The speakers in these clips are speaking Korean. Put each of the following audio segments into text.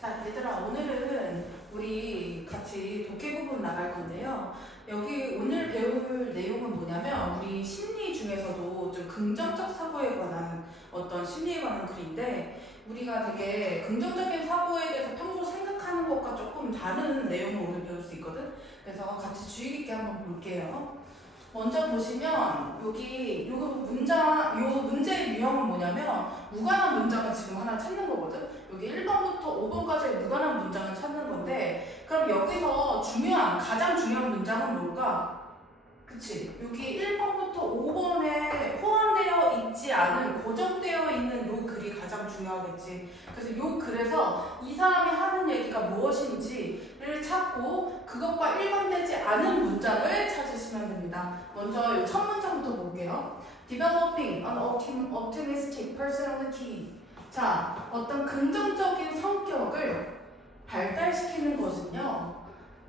자, 얘들아, 오늘은 우리 같이 독해 부분 나갈 건데요. 여기 오늘 배울 내용은 뭐냐면 우리 심리 중에서도 좀 긍정적 사고에 관한 어떤 심리에 관한 글인데, 우리가 되게 긍정적인 사고에 대해서 평소 생각하는 것과 조금 다른 내용을 오늘 배울 수 있거든. 그래서 같이 주의 깊게 한번 볼게요. 먼저 보시면 여기 요 문제의 유형은 뭐냐면 무관한 문장을 지금 하나 찾는 거거든. 여기 1번부터 5번까지의 무관한 문장을 찾는 건데, 그럼 여기서 가장 중요한 문장은 뭘까? 그치? 여기 1번부터 5번에 포함되어 있지 않은, 고정되어 있는 요 글이 가장 중요하겠지. 그래서 요 글에서 이 사람이 하는 얘기가 무엇인지를 찾고 그것과 일관되지 않은 문장을 찾으시면 됩니다. 먼저 첫 문장부터 볼게요. Developing an optimistic personality. 자, 어떤 긍정적인 성격을 발달시키는 것은요,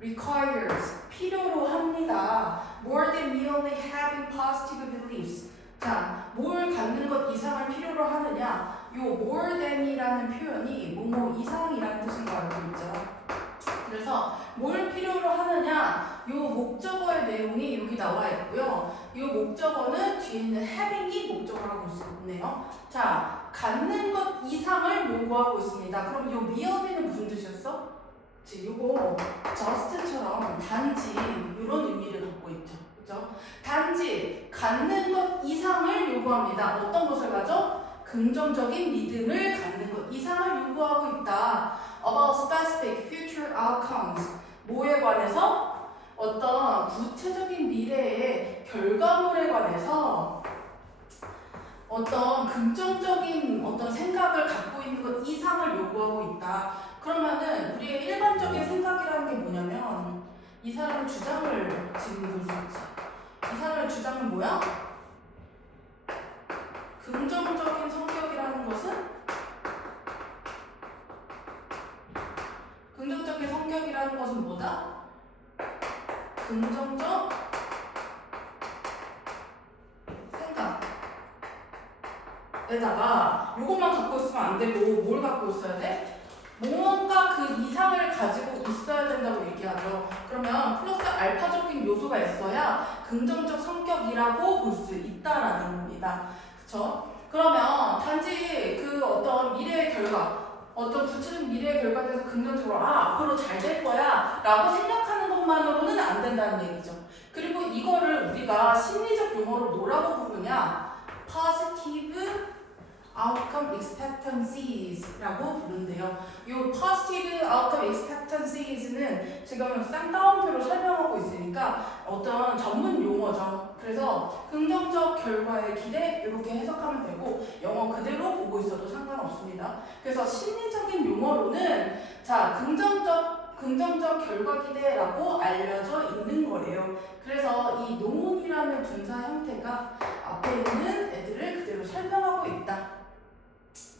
requires, 필요로 합니다. More than merely having positive beliefs. 자, 뭘 갖는 것 이상을 필요로 하느냐? 요 more than이라는 표현이 뭐뭐 이상이라는 뜻인 거 알고 있죠? 그래서 뭘 필요로 하느냐? 요 목적어의 내용이 여기 나와 있고요. 요 목적어는 뒤에 있는 having이 목적어라고 있네요. 자, 갖는 것 이상을 요구하고 있습니다. 그럼 요 merely는 무슨 뜻이었어? 요거 just처럼 단지 이런 의미를 갖고 있죠. 그죠? 단지 갖는 것 이상을 요구합니다. 어떤 것을 가져? 긍정적인 믿음을 갖는 것 이상을 요구하고 있다. About specific future outcomes. 뭐에 관해서? 어떤 구체적인 미래의 결과물에 관해서 어떤 긍정적인 어떤 생각을 갖고 있는 것 이상을 요구하고 있다. 그러면은 우리의 일반적인 생각이라는 게 뭐냐면 이 사람의 주장을 지금 볼 수 있지. 이 사람의 주장은 뭐야? 긍정적인 성격이라는 것은 뭐다? 긍정적 생각에다가 이것만 갖고 있으면 안 되고 뭘 갖고 있어야 돼? 뭔가 그 이상을 가지고 있어야 된다고 얘기하죠. 그러면 플러스 알파적인 요소가 있어야 긍정적 성격이라고 볼 수 있다라는 겁니다. 그쵸? 그러면 단지 그 어떤 미래의 결과, 어떤 구체적인 미래의 결과에 대해서 긍정적으로 앞으로 잘 될 거야 라고 생각하는 것만으로는 안 된다는 얘기죠. 그리고 이거를 우리가 심리적 용어로 뭐라고 부르냐? positive outcome expectancies 라고 부른대요. 이 positive outcome expectancies는 지금 쌍따옴표로 설명하고 있으니까 어떤 전문 용어죠. 그래서 긍정적 결과의 기대 이렇게 해석하면 되고 영어 그대로 보고 있어도 상관없습니다. 그래서 심리적인 용어로는 자, 긍정적 결과 기대라고 알려져 있는 거래요. 그래서 이 논이라는 분사 형태가 앞에 있는 애들을 그대로 설명하고 있다.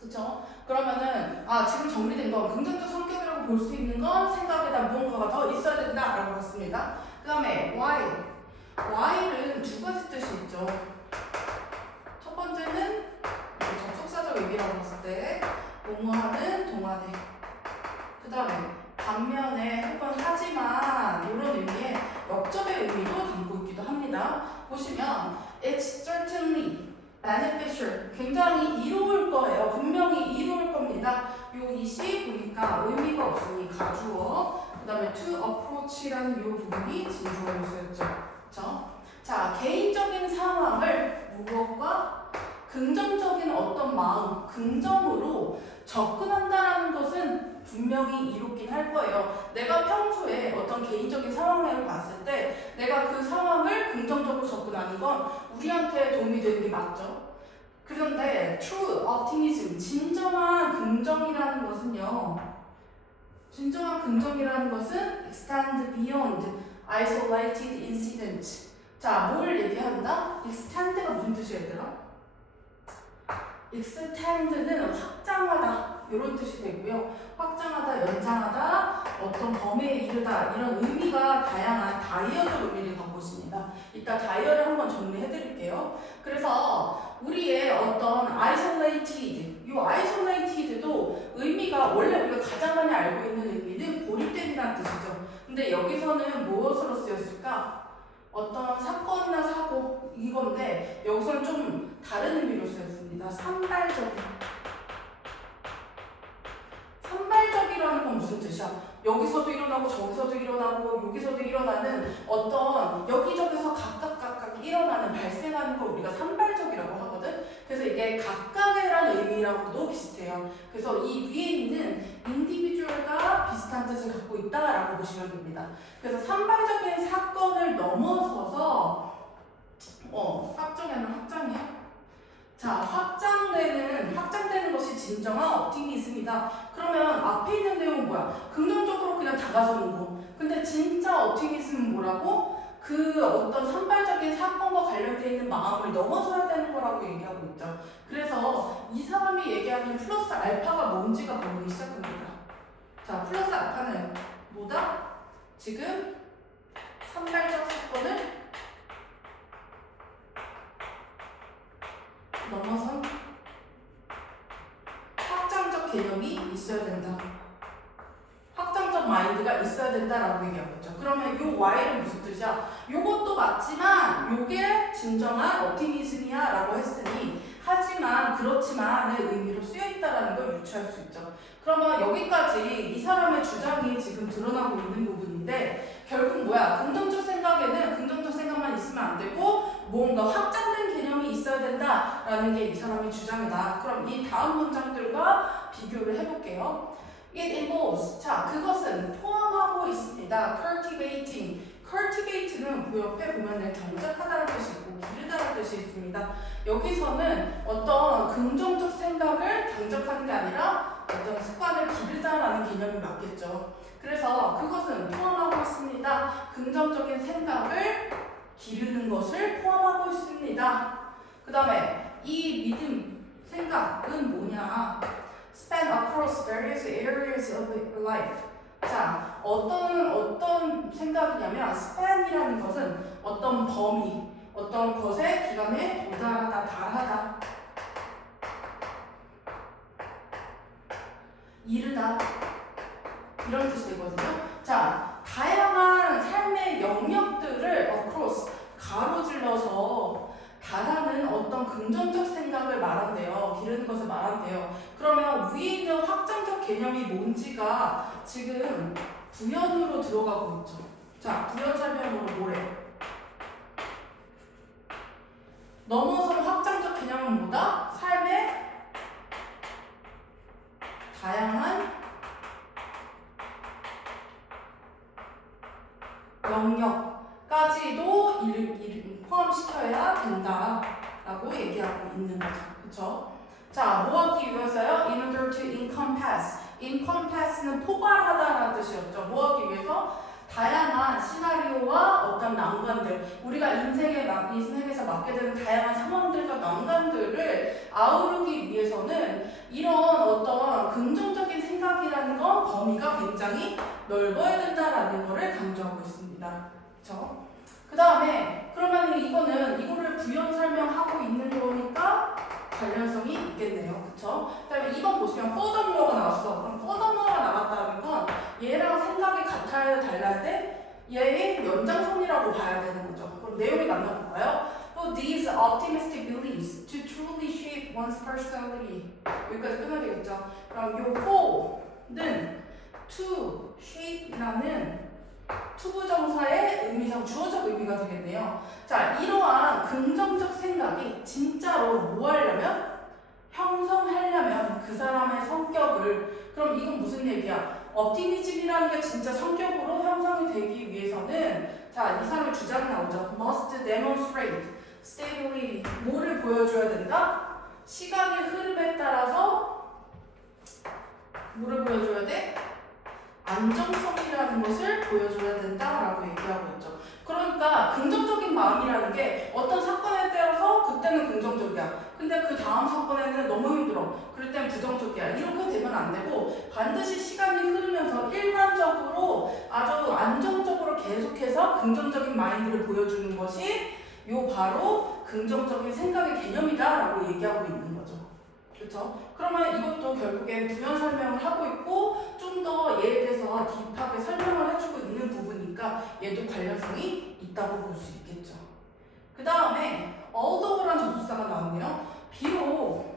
그쵸? 그러면은 지금 정리된 건 긍정적 성격이라고 볼 수 있는 건 생각에다 무언가가 더 있어야 된다 라고 봤습니다. 그 다음에 while은 두 가지 뜻이 있죠. 첫 번째는 접속사적 의미라고 봤을 때 뭐뭐하는 동안에, 그 다음에 반면에 혹은 하지만 이런 의미의 역접의 의미도 담고 있기도 합니다. 보시면 it's certainly beneficial, 굉장히 이로울 거예요. 분명히 이로울 겁니다. 요 이시 보니까 의미가 없으니 가주어, 그 다음에 to approach라는 요 부분이 진주어 요소였죠. 그쵸? 자, 개인적인 상황을 무엇과 긍정적인 어떤 마음, 긍정으로 접근한다라는 것은 분명히 이롭긴 할 거예요. 내가 평소에 어떤 개인적인 상황을 봤을 때 내가 그 상황을 긍정적으로 접근하는 건 우리한테 도움이 되는 게 맞죠. 그런데 true optimism, 진정한 긍정이라는 것은 extend beyond isolated incident. 자, 뭘 얘기한다? extend가 무슨 뜻이야, 얘들아? extend는 확장하다 이런 뜻이 되고요. 확장하다, 연장하다, 어떤 범위에 이르다 이런 의미가 다양한 다이어적 의미를 갖고 있습니다. 이따 다이어를 한번 정리해 드릴게요. 그래서 우리의 어떤 isolated isolated. 이 isolated도 의미가 원래 우리가 가장 많이 알고 있는 의미는 고립된이라는 뜻이죠. 근데 여기서는 무엇으로 쓰였을까? 어떤 사건이나 사고 이건데 여기서는 좀 다른 의미로 쓰였습니다. 산발적이라는 건 무슨 뜻이야? 여기서도 일어나고 저기서도 일어나고 여기서도 일어나는 어떤 여기저기서 각각 일어나는 발생하는 걸 우리가 산발적이라고 하거든. 그래서 이게 각각의라는 의미랑도 비슷해요. 그래서 이 위에 있는 individual과 비슷한 뜻을 갖고 있다라고 보시면 됩니다. 그래서 산발적인 사건을 넘어서서 확정이면 확장이야? 자, 확장되는 것이 진정한 옵티미즘이다. 그러면 앞에 있는 내용은 뭐야? 긍정적으로 그냥 다가서는 거. 근데 진짜 옵티미즘은 뭐라고? 그 어떤 산발적인 사건과 관련되어 있는 마음을 넘어서야 되는 거라고 얘기하고 있죠. 그래서 이 사람이 얘기하는 플러스 알파가 뭔지가 보이기 시작합니다. 자, 플러스 알파는 뭐다? 지금 산발적 사건을 넘어선 확장적 개념이 있어야 된다. 확장적 마인드가 있어야 된다라고 얘기하고 있죠. 그러면 요 Y는 무슨 뜻이야? 요것도 맞지만 요게 진정한 옵티미즘이야 라고 했으니 하지만 그렇지만의 의미로 쓰여있다라는 걸 유추할 수 있죠. 그러면 여기까지 이 사람의 주장이 지금 드러나고 있는 부분인데 결국 뭐야? 긍정적 생각에는 긍정적 생각만 있으면 안 되고 뭔가 확장된 개념이 있어야 된다라는 게 이 사람의 주장이다. 그럼 이 다음 문장들과 비교를 해볼게요. It involves. 자, 그것은 포함하고 있습니다. cultivating는 그 옆에 보면은 경작하다는 뜻이 있고 기르다는 뜻이 있습니다. 여기서는 어떤 긍정적 생각을 경작하는 게 아니라 어떤 습관을 기르다라는 개념이 맞겠죠. 그래서 그것은 포함하고 있습니다. 긍정적인 생각을 기르는 것을 포함하고 있습니다. 그 다음에 이 믿음, 생각은 뭐냐? Span across various areas of life. 자, 어떤 생각이냐면 span이라는 것은 어떤 범위, 어떤 것의 기간에 도달하다, 달하다, 이르다 이런 뜻이 되거든요. 자, 다양한 삶의 영역들을 across 가로질러서 달하는 어떤 긍정적 생각을 말한대요. 기르는 것을 말한대요. 그러면 위에 있는 확장적 개념이 뭔지가 지금 부연으로 들어가고 있죠. 자, 부연 설명으로 뭐래? 넘어선 확장적 개념은 뭐다? 삶의 다양한 영역까지도 포함시켜야 된다라고 얘기하고 있는 거죠. 그쵸? 자, 뭐 하기 위해서요? In order to encompass. encompass는 포괄하다라는 뜻이었죠. 뭐 하기 위해서? 다양한 시나리오와 어떤 난관들, 우리가 인생에서 맞게 되는 다양한 상황들과 난관들을 아우르기 위해서는 이런 어떤 긍정적인 생각이라는 건 범위가 굉장히 넓어야 된다라는 것을 강조하고 있습니다. 그렇죠? 그 다음에 그러면 이거를 부연 설명하고 있는 거니까 관련성이 있겠네요. 그쵸? 그 다음에 2번 보시면 furthermore가 나왔어. 그럼 furthermore가 나왔다는 건 얘랑 생각이 같아야 달라야 돼? 얘의 연장선이라고 봐야 되는 거죠. 그럼 내용이 만나볼까요? So these optimistic beliefs to truly shape one's personality. 여기까지 끝나야 되겠죠? 그럼 요 for는 to shape라는 투부정사의 의미상 주어적 의미가 되겠네요. 자, 이러한 긍정적 생각이 진짜로 뭐 하려면? 형성하려면 그 사람의 성격을, 그럼 이건 무슨 얘기야? 옵티미즘이라는 게 진짜 성격으로 형성이 되기 위해서는 자, 이 사람의 주장이 나오죠. must demonstrate stability. 뭐를 보여줘야 된다? 시간의 흐름에 따라서 뭐를 보여줘야 돼? 안정성이라는 것을 보여줘야 된다라고 얘기하고 있죠. 그러니까 긍정적인 마음이라는 게 어떤 사건에 따라서 그때는 긍정적이야. 근데 그 다음 사건에는 너무 힘들어. 그럴 땐 부정적이야. 이렇게 되면 안 되고 반드시 시간이 흐르면서 일관적으로 아주 안정적으로 계속해서 긍정적인 마인드를 보여주는 것이 요 바로 긍정적인 생각의 개념이다라고 얘기하고 있는 거죠. 그렇죠? 그쵸? 그러면 이것도 결국엔 부연 설명을 하고 있고 좀 더 얘에 대해서 딥하게 설명을 해주고 있는 부분이니까 얘도 관련성이 있다고 볼 수 있겠죠. 그 다음에 although란 접속사가 나왔네요. 비록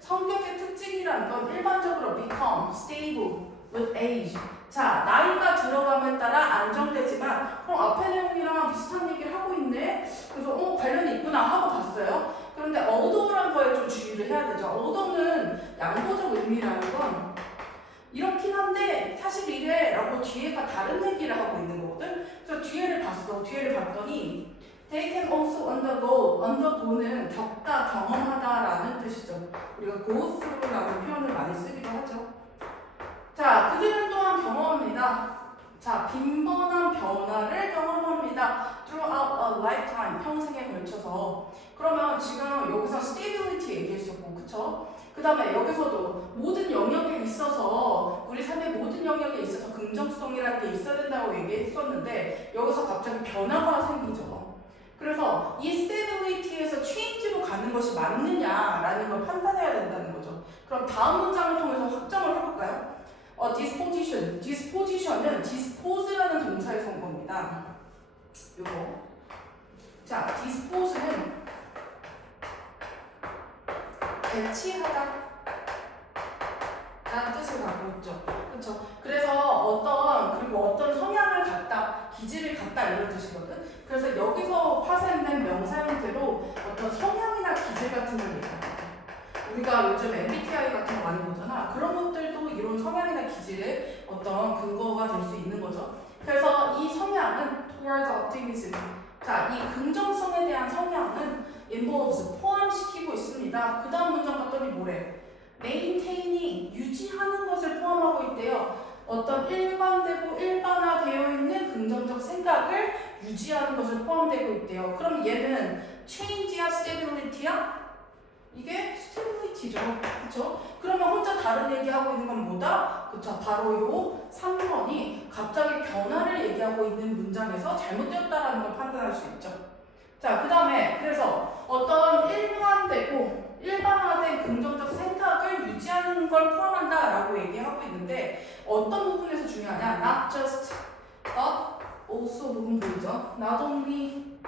성격의 특징이란 건 일반적으로 become, stable, with age. 자, 나이가 들어감에 따라 안정되지만 그럼 앞에 내용이랑 비슷한 얘기를 하고 있네? 그래서 관련이 있구나 하고 봤어요. 그런데 although란 거에 좀 주의를 해야 되죠. although는 양보적 의미라는 건 이렇긴 한데 사실 이래 라고 뒤에가 다른 얘기를 하고 있는 거거든. 그래서 뒤에를 봤더니 they can also undergo는 겪다, 경험하다라는 뜻이죠. 우리가 go through라는 표현을 많이 쓰기도 하죠. 자, 그들은 또한 경험합니다. 자, 빈번한 변화를 경험합니다. throughout a lifetime, 평생에 걸쳐서. 그러면 지금 여기서 stability 얘기했었고, 그쵸? 그 다음에 여기서도 모든 영역에 있어서 우리 삶의 모든 영역에 있어서 긍정성이라는 게 있어야 된다고 얘기했었는데 여기서 갑자기 변화가 생기죠. 그래서 이 stability에서 change로 가는 것이 맞느냐라는 걸 판단해야 된다는 거죠. 그럼 다음 문장을 통해서 확정을 해볼까요? disposition은 dispose라는 동사에서 온 겁니다. 요거. 자, dispose는 배치하다 라는 뜻을 갖고 있죠. 그렇죠? 그래서 어떤 성향을 갖다, 기질을 갖다 이런 뜻이거든. 그래서 여기서 파생된 명사 형태로 어떤 성향이나 기질 같은 걸 얘기합니다. 우리가 요즘 MBTI 같은 거 많이 보잖아. 그런 것들도 이런 성향이나 기질의 어떤 근거가 될 수 있는 거죠. 그래서 이 성향은 towards optimism. 자, 이 긍정성에 대한 성향은 involves, 포함시키고 있습니다. 그 다음 문장 봤더니 뭐래? maintaining, 유지하는 것을 포함하고 있대요. 어떤 일관되고 일반화되어 있는 긍정적 생각을 유지하는 것을 포함되고 있대요. 그럼 얘는 change야, stability야? 이게 stability죠. 그쵸? 그러면 혼자 다른 얘기하고 있는 건 뭐다? 그쵸? 바로 요 3번이 갑자기 변화를 얘기하고 있는 문장에서 잘못되었다라는 걸 판단할 수 있죠. 자, 그 다음에 그래서 어떤 일반화된 긍정적 생각을 유지하는 걸 포함한다라고 얘기하고 있는데 어떤 부분에서 중요하냐? Not just but also 부분 보이죠? Not only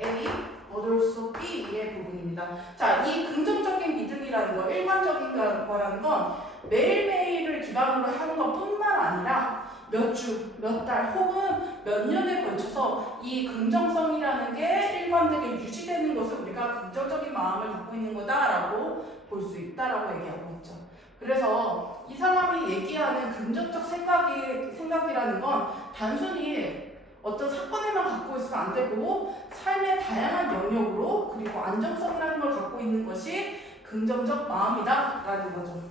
A, but also B의 부분입니다. 자, 이 긍정적인 믿음이라는 거, 일반적인 거라는 건 매일매일을 기반으로 하는 것뿐만 아니라 몇 주, 몇 달 혹은 몇 년에 걸쳐서 이 긍정성이라는 게 일관되게 유지되는 것을 우리가 긍정적인 마음을 갖고 있는 거다라고 볼 수 있다라고 얘기하고 있죠. 그래서 이 사람이 얘기하는 긍정적 생각이라는 건 단순히 어떤 사건에만 갖고 있으면 안 되고 삶의 다양한 영역으로 그리고 안정성이라는 걸 갖고 있는 것이 긍정적 마음이다라는 거죠.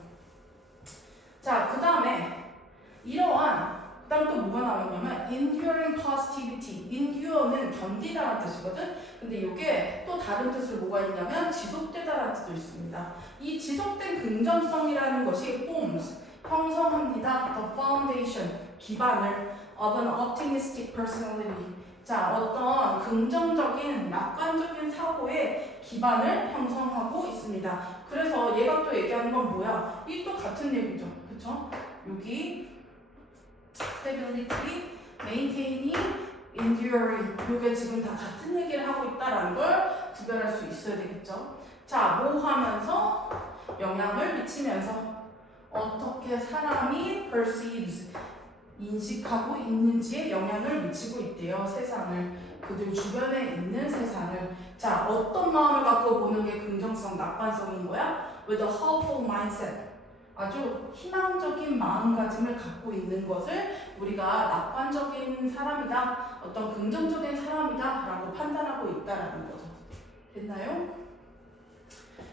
자, 그 다음에 그 다음 또 뭐가 나오냐면 enduring positivity. endure는 견디다라는 뜻이거든. 근데 이게 또 다른 뜻으로 뭐가 있냐면 지속되다라는 뜻도 있습니다. 이 지속된 긍정성이라는 것이 forms, 형성합니다. the foundation, 기반을 of an optimistic personality. 자, 어떤 긍정적인, 낙관적인 사고의 기반을 형성하고 있습니다. 그래서 얘가 또 얘기하는 건 뭐야? 이 또 같은 얘기죠. 그쵸? 여기 stability, maintaining, enduring. 이게 지금 다 같은 얘기를 하고 있다라는 걸 구별할 수 있어야 되겠죠. 자, 뭐 하면서 영향을 미치면서 어떻게 사람이 perceives, 인식하고 있는지에 영향을 미치고 있대요. 세상을. 그들 주변에 있는 세상을. 자, 어떤 마음을 갖고 보는 게 긍정성, 낙관성인 거야? With a hopeful mindset. 아주 희망적인 마음가짐을 갖고 있는 것을 우리가 낙관적인 사람이다, 어떤 긍정적인 사람이다 라고 판단하고 있다라는 거죠. 됐나요?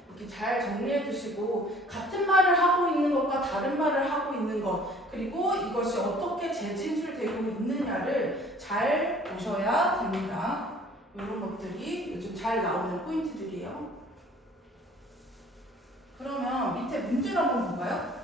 이렇게 잘 정리해 두시고 같은 말을 하고 있는 것과 다른 말을 하고 있는 것 그리고 이것이 어떻게 재진술되고 있느냐를 잘 보셔야 됩니다. 이런 것들이 요즘 잘 나오는 포인트들이에요. 그러면 밑에 문제를 한번 볼까요?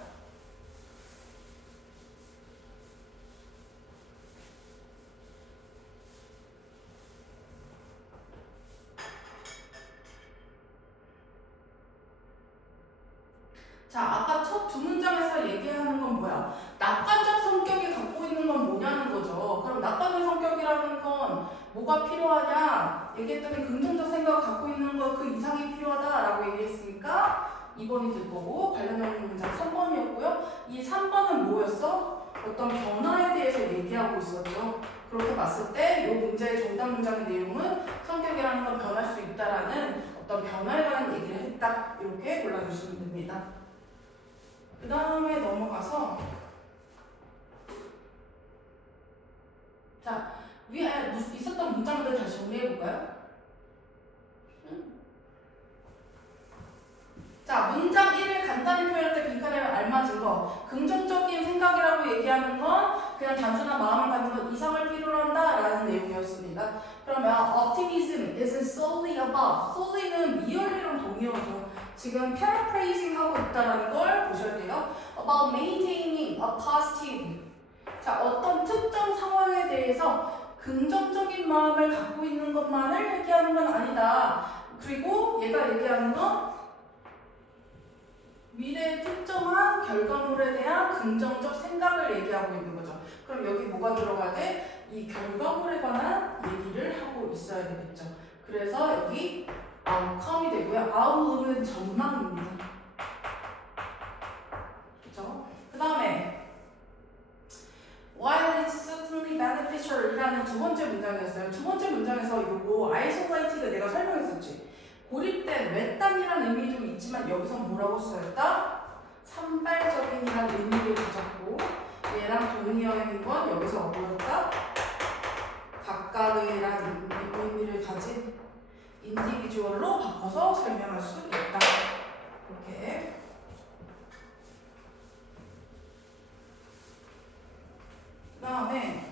자, 아까 첫 두 문장에서 얘기하는 건 뭐야? 낙관적 성격이 갖고 있는 건 뭐냐는 거죠. 그럼 낙관적 성격이라는 건 뭐가 필요하냐? 얘기했더니 긍정적 생각을 갖고 있는 거 그 이상이 필요하다라고 얘기했으니까 2번이 될 거고 관련된 문장 3번이었고요. 이 3번은 뭐였어? 어떤 변화에 대해서 얘기하고 있었죠. 그렇게 봤을 때 이 문제의 정답 문장의 내용은 성격이라는 건 변할 수 있다라는 어떤 변화에 관한 얘기를 했다. 이렇게 골라주시면 됩니다. 그 다음에 넘어가서 자, 위에 있었던 문장들 다시 정리해볼까요? 자, 문장 1을 간단히 표현할 때 빈칸에 알맞은 거. 긍정적인 생각이라고 얘기하는 건 그냥 단순한 마음을 갖는 것 이상을 필요로 한다라는 내용이었습니다. 그러면 optimism isn't solely about. solely는 미연리랑 동의어죠. 지금 paraphrasing 하고 있다는 걸 보셔야 돼요. about maintaining a positive. 자, 어떤 특정 상황에 대해서 긍정적인 마음을 갖고 있는 것만을 얘기하는 건 아니다. 그리고 얘가 얘기하는 건 미래의 특정한 결과물에 대한 긍정적 생각을 얘기하고 있는 거죠. 그럼 여기 뭐가 들어가야 돼? 이 결과물에 관한 얘기를 하고 있어야 되겠죠. 그래서 여기 outcome이 되고요. outlook은 전망입니다. 그렇죠? 그 다음에 while it's certainly beneficial 이라는 두 번째 문장이었어요. 두 번째 문장에서 요거 isolated 내가 설명했었지. 고립된, 외딴이라는 의미도 있지만 여기서 뭐라고 쓰였다? 산발적인이라는 의미를 가졌고 얘랑 동의어인 건 여기서 뭐였다? 각각의라는 의미를 가진 인디비주얼로 바꿔서 설명할 수 있다. 이렇게. 그 다음에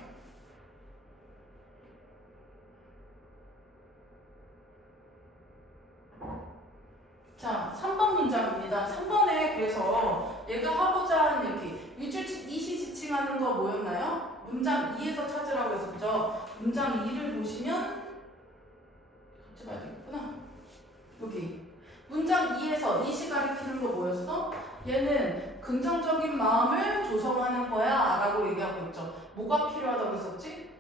자, 3번 문장입니다. 3번에 그래서 얘가 하고자 하는 얘기 이시지칭하는 거 뭐였나요? 문장 2에서 찾으라고 했었죠. 문장 2를 보시면 같이 봐야 되겠구나. 여기 문장 2에서 이시 가리키는 거 뭐였어? 얘는 긍정적인 마음을 조성하는 거야 라고 얘기하고 있죠. 뭐가 필요하다고 했었지?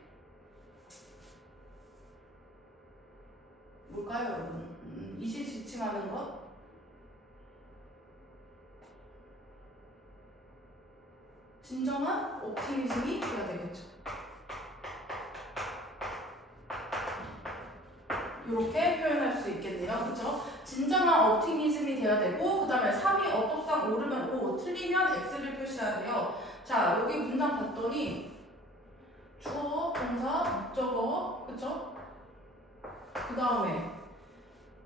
뭘까요 여러분? 이시지칭하는 것? 진정한 옵티미즘이 돼야 되겠죠. 이렇게 표현할 수 있겠네요. 그렇죠? 진정한 옵티미즘이 돼야 되고 그 다음에 3이 어법상 오르면 O, 틀리면 X를 표시해야 돼요. 자, 여기 문장 봤더니 주어, 동사, 목적어, 그쵸? 그 다음에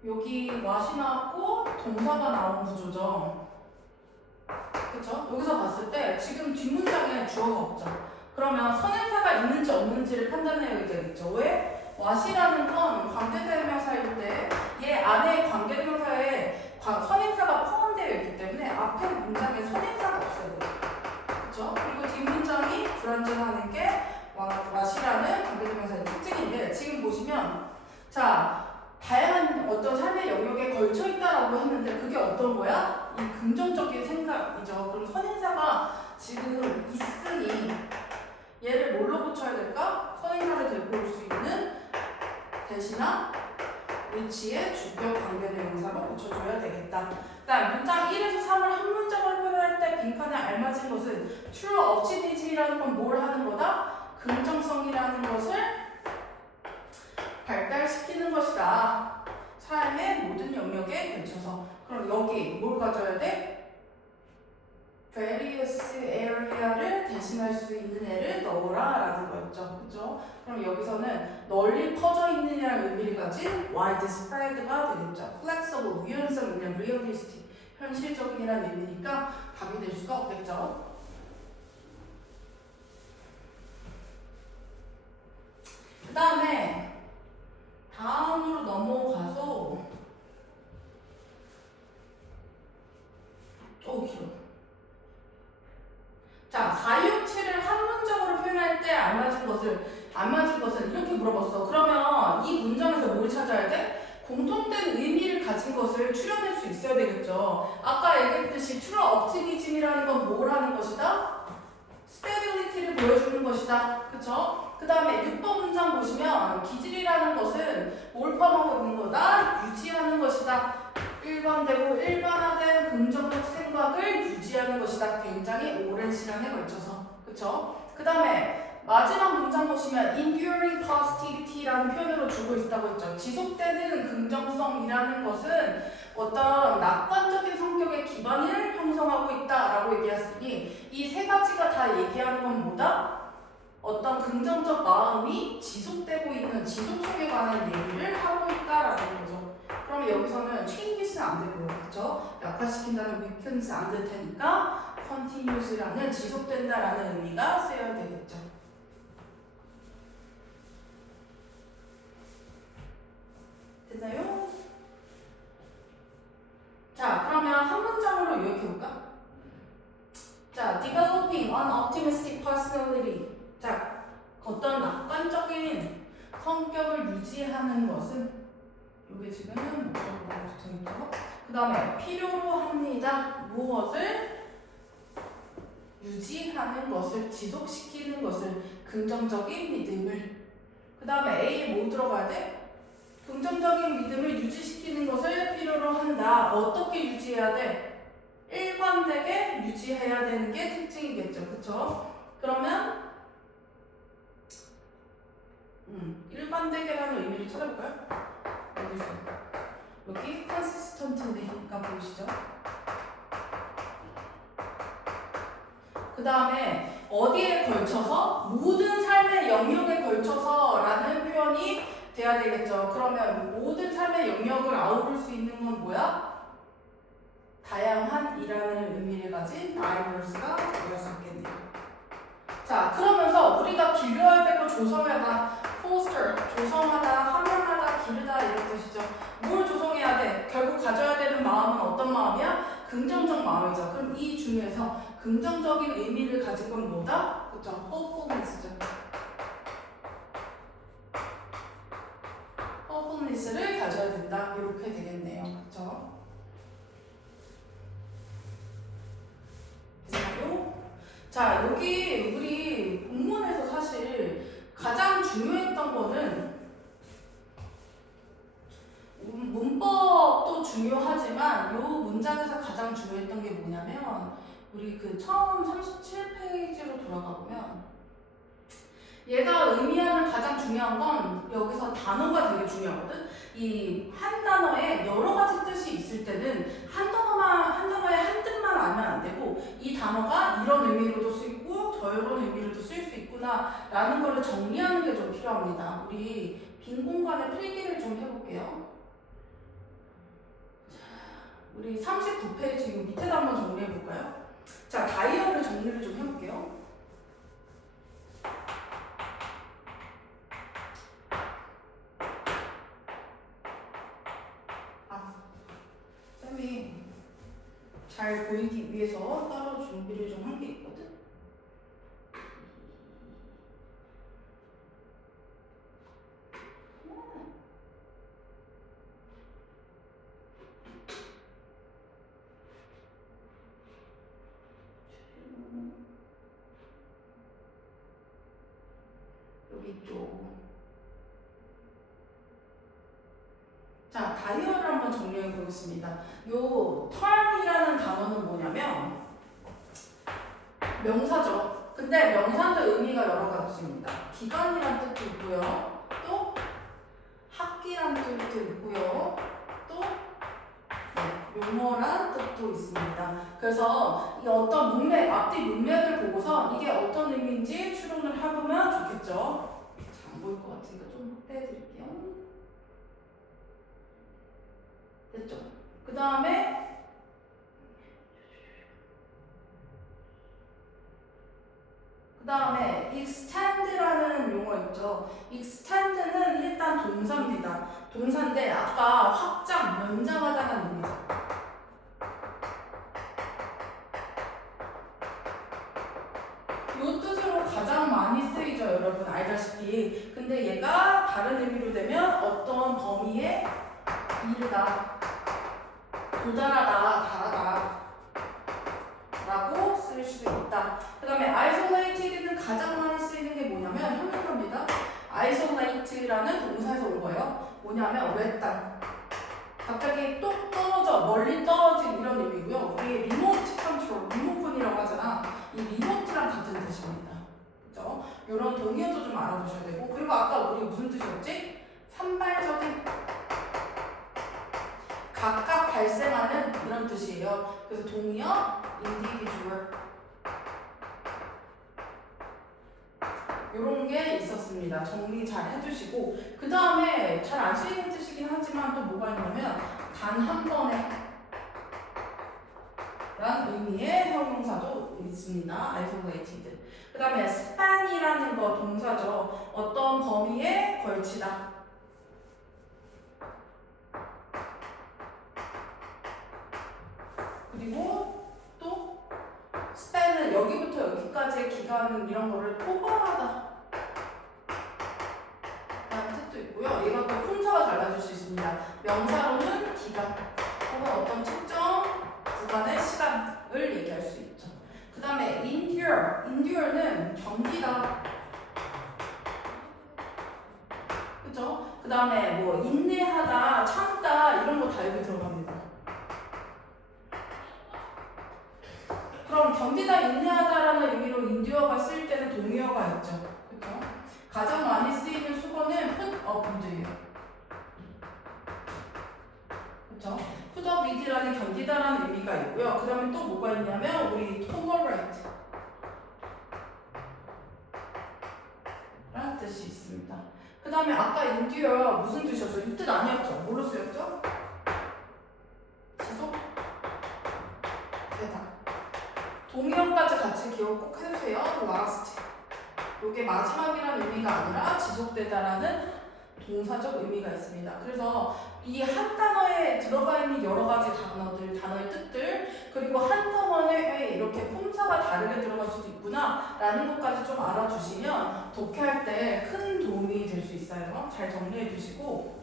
여기 what이 나왔고 동사가 나온 구조죠. 그쵸? 여기서 봤을 때 지금 뒷문장에 주어가 없죠. 그러면 선행사가 있는지 없는지를 판단해야 되겠죠. 왜? what이라는 건 관계대명사일 때 얘 안에 관계대명사에 선행사가 포함되어 있기 때문에 앞에 문장에 선행사가 없어야 돼요. 그쵸? 그리고 뒷문장이 불완전하는 게 what이라는 관계대명사의 특징인데 지금 보시면 자 다양한 어떤 삶의 영역에 걸쳐 있다라고 했는데 그게 어떤 거야? 이 긍정적인 생각이죠. 그럼 선행사가 지금 있으니 얘를 뭘로 붙여야 될까? 선행사를 데리고 올 수 있는 대신한 위치에 주격 관계대명사로 붙여줘야 되겠다. 그다음 문장 1에서 3을 한 문장으로 표현할 때 빈칸에 알맞은 것은 true optimism이라는 건 뭘 하는 거다? 긍정성이라는 것을 발달시키는 것이다. 삶의 모든 영역에 걸쳐서. 그럼 여기 뭘 가져야 돼? various area를 대신할 수 있는 애를 넣어라 라는 거였죠. 그죠? 그럼 여기서는 널리 퍼져 있느냐는 의미를 가진 widespread가 되겠죠. flexible, 유연성 있는 realistic, 현실적인이라는 의미니까 답이 될 수가 없겠죠. 그 다음에 다음으로 넘어가서 길어. 자, 4, 6, 7을 한 문장으로 표현할 때 안 맞은 것은 이렇게 물어봤어. 그러면 이 문장에서 뭘 찾아야 돼? 공통된 의미를 가진 것을 추려낼 수 있어야 되겠죠. 아까 얘기했듯이 true 것이다. 그쵸? 그 다음에 6번 문장 보시면 기질이라는 것은 뭘 포함하고 있는 거다? 유지하는 것이다. 일관되고 일반화된 긍정적 생각을 유지하는 것이다. 굉장히 오랜 시간에 걸쳐서. 그쵸? 그 다음에 마지막 문장 보시면 enduring positivity라는 표현으로 주고 있다고 했죠. 지속되는 긍정성이라는 것은 어떤 낙관적인 성격의 기반을 형성하고 있다라고 얘기했으니 이 세 가지가 다 얘기하는 건 뭐다? 어떤 긍정적 마음이 지속되고 있는 지속성에 관한 얘기를 하고 있다라는 거죠. 그럼 여기서는 changes는 안 되고요. 그렇죠? 약화시킨다는 weakens 안 될 테니까 continuous라는 지속된다라는 의미가 쓰여야 되겠죠. 됐나요? 자, 그러면 한 문장으로 요약해볼까? 자, developing an optimistic personality. 자, 어떤 낙관적인 성격을 유지하는 것은 이게 지금은 목적으로 붙어있죠. 그 다음에 필요로 합니다. 무엇을? 유지하는 것을, 지속시키는 것을, 긍정적인 믿음을. 그 다음에 A에 뭐 들어가야 돼? 긍정적인 믿음을 유지시키는 것을 필요로 한다. 어떻게 유지해야 돼? 일관되게 유지해야 되는 게 특징이겠죠. 그쵸? 그러면 일관되게라는 의미를 찾아볼까요? 어디 있어요? 여기 consistently가 보이시죠? 그 다음에 어디에 걸쳐서? 모든 삶의 영역에 걸쳐서 라는 표현이 돼야 되겠죠. 그러면 모든 삶의 영역을 아우를 수 있는 건 뭐야? 다양한이라는 의미를 가진 diverse가 되어 수 있겠네요. 자, 그러면서 우리가 길러야 되고 조성하다, foster, 조성하다, 함양하다, 기르다 이런 뜻이죠. 뭘 조성해야 돼? 결국 가져야 되는 마음은 어떤 마음이야? 긍정적 마음이죠. 그럼 이 중에서 긍정적인 의미를 가진 건 뭐다? 그렇죠? hopefulness죠. hopefulness를 가져야 된다. 이렇게 되겠네요. 그렇죠? 자, 여기 우리 본문에서 사실 가장 중요했던 거는 문법도 중요하지만 이 문장에서 가장 중요했던 게 뭐냐면 우리 그 처음 37페이지로 돌아가 보면 얘가 의미하는 가장 중요한 건 여기서 단어가 되게 중요하거든. 이 한 단어에 여러 가지 뜻이 있을 때는 한 단어에 한 뜻만 알면 안 되고 이 단어가 이런 의미로도 쓰이고 저런 의미로도 쓰일 수 있구나라는 걸 정리하는 게 좀 필요합니다. 우리 빈 공간에 필기를 좀 해볼게요. 우리 39페이지 밑에다 한번 정리해볼까요? 자, 다이어를 정리를 좀 해볼게요. 쌤이 잘 보이기 위해서 따로 준비를 좀 한 게 있거든? 여기 있죠. 자, 다이어를 한번 정리해 보겠습니다. 요 term이라는 단어는 뭐냐면 명사죠. 근데 명사도 의미가 여러 가지입니다. 기간이란 뜻도 있고요. 또 학기란 뜻도 있고요. 또 용어란 뜻도 있습니다. 그래서 이 어떤 문맥, 앞뒤 문맥을 보고서 이게 어떤 의미인지 추론을 해보면 좋겠죠. 잘 안 보일 것 같으니까 좀 빼드릴게요. 됐죠? 그 다음에 extend라는 용어 있죠. extend는 일단 동사입니다. 동사인데 아까 확장, 연장하다는 의미죠. 이 뜻으로 가장 많이 쓰이죠, 여러분 알다시피. 근데 얘가 다른 의미로 되면 어떤 범위에 이르다, 도달하다, 달하다 라고 쓸 쓰일 수 있다. 그 다음에 isolated는 가장 많이 쓰이는 게 뭐냐면 형용사입니다. isolate라는 동사에서 온 거예요. 뭐냐면 외딴, 갑자기 뚝 떨어져, 멀리 떨어진 이런 의미고요. 우리 리모트 컨트롤, 리모컨이라고 하잖아. 이 리모트랑 같은 뜻입니다. 그죠? 이런 동의어도 좀 알아두셔야 되고, 그리고 아까 우리 무슨 뜻이었지? 산발적인, 각각 발생하는 이런 뜻이에요. 그래서 동의어 individual 이런 게 있었습니다. 정리 잘 해주시고, 그 다음에 잘 안 쓰이는 뜻이긴 하지만 또 뭐가 있냐면 단 한 번에 라는 의미의 형용사도 있습니다. isolated. 그 다음에 span이라는 거 동사죠. 어떤 범위에 걸치다. 그리고 또 span은 여기부터 여기까지의 기간은 이런 거를 포괄하다 라는 뜻도 있고요. 이것도 품사가 달라질 수 있습니다. 명사로는 기간 혹은 어떤 특정 구간의 시간을 얘기할 수 있죠. 그 다음에 endure는 견디다. 그죠? 그 다음에 뭐 인내하다, 참다 이런 거 다 여기 들어갑니다. 그럼 견디다, 인내하다라는 의미로 endure가 쓰일 때는 동의어가 있죠. 그죠? 가장 많이 쓰이는 수거는 put upwith예요. 그죠? put up with라는 견디다라는 의미가 있고요. 그 다음에 또 뭐가 있냐면 우리 tolerate 라는 뜻이 있습니다. 그 다음에 아까 endure 무슨 뜻이었어요? 이 뜻 아니었죠? 뭘로 쓰였죠? 지속 되다. 동의어까지 같이 기억 꼭 해주세요. last. 이게 마지막이라는 의미가 아니라 지속되다라는 동사적 의미가 있습니다. 그래서 이 한 단어에 들어가 있는 여러 가지 단어들, 단어의 뜻들, 그리고 한 단어에 이렇게 품사가 다르게 들어갈 수도 있구나 라는 것까지 좀 알아두시면 독해할 때 큰 도움이 될 수 있어요. 잘 정리해 주시고,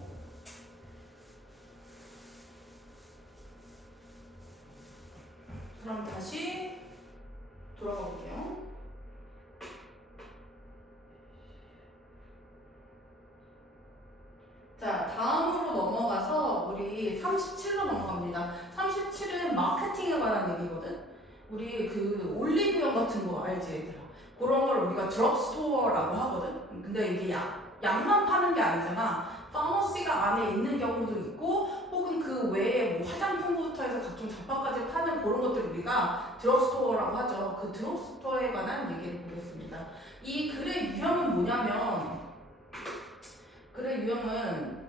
그럼 다시 돌아가 볼게요. 자, 다음으로 넘어가서 우리 37로 넘어갑니다. 37은 마케팅에 관한 얘기거든. 우리 그 올리브영 같은 거 알지, 얘들아? 그런 걸 우리가 드럭스토어라고 하거든. 근데 이게 약만 파는 게 아니잖아. 파머시가 안에 있는 경우도 있고, 혹은 그 외에 뭐 화장품부터 해서 각종 잡화까지 파는 그런 것들을 우리가 드럭스토어라고 하죠. 그 드럭스토어에 관한 얘기를 보겠습니다. 이 글의 유형은 뭐냐면, 글의 유형은